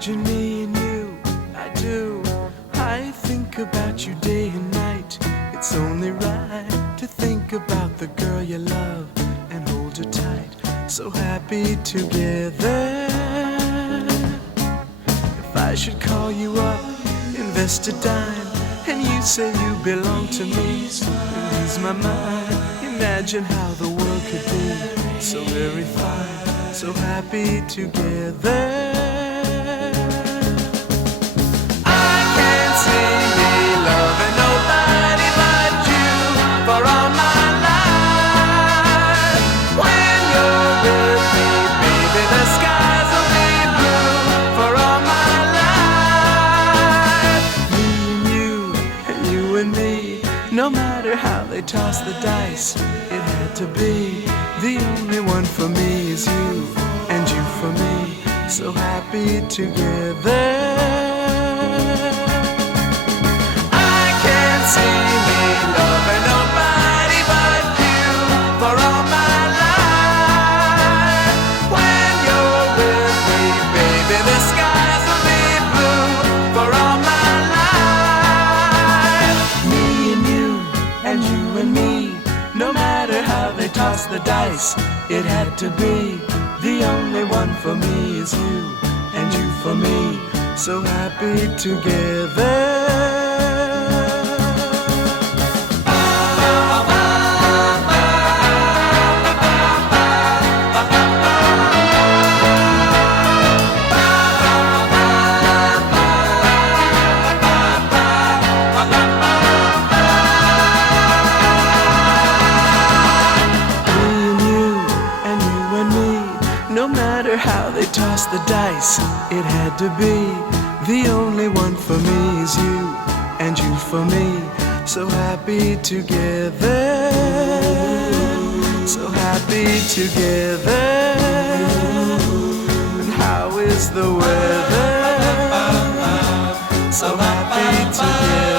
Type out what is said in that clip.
Imagine me and you, I do. I think about you day and night. It's only right to think about the girl you love and hold her tight. So happy together. If I should call you up, invest a dime, and you say you belong to me, and ease my mind. Imagine how the world could be so very fine, so happy together. No matter how they toss the dice, it had to be. The only one for me is you, and you for me, so happy together. I can't see me loving nobody but you for all my life. When you're with me, baby, the skies will be blue for all my life. Me and you, and you and me, no matter how they toss the dice, it had to be. The only one for me is you, and you for me, so happy together. No matter how they toss the dice, it had to be. The only one for me is you, and you for me, so happy together. So happy together. And how is the weather? So happy together.